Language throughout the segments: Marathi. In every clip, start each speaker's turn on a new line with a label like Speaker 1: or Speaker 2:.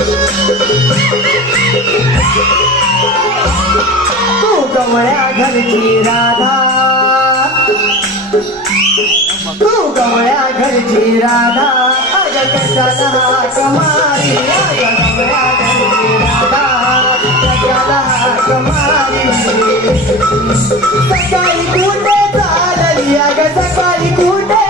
Speaker 1: तू कवळ्या घरची राधा. तू कवळ्या घरची राधा. अग कशाला कमारी अग कवळ्या घरची राधा. कमारी सकाळी कुठे चालली? अग सकाळी कुठे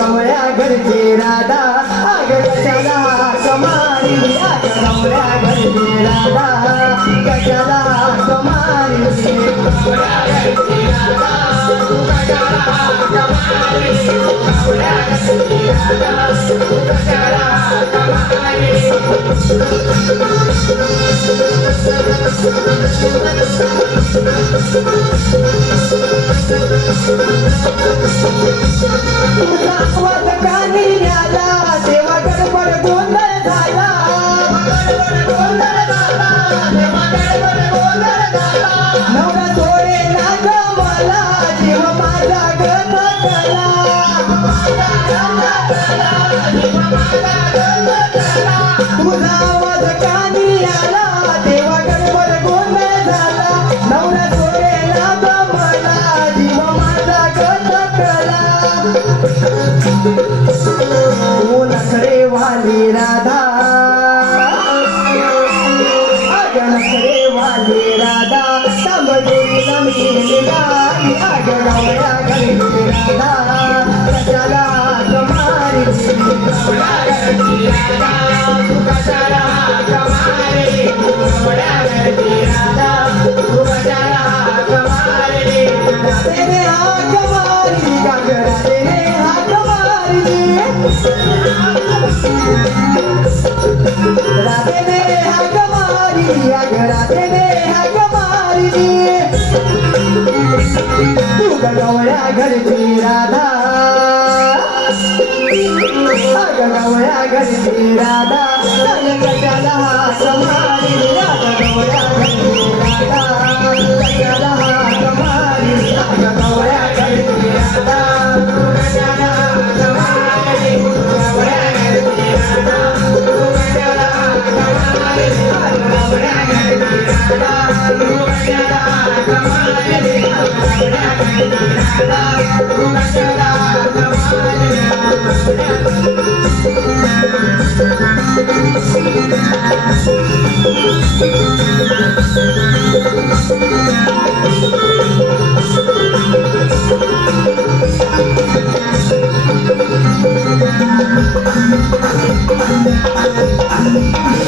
Speaker 1: कमळ्या घरचे राधा. कशाला कमारी कमळ्या घरचे राधा. कशाला कमारी कमळ्या घरचे गावया तू गवळ्या घरची राधा गवळ्या घरची राधा त्याला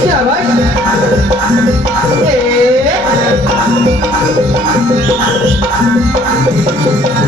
Speaker 1: Yeah, right? Yeah. Thank you.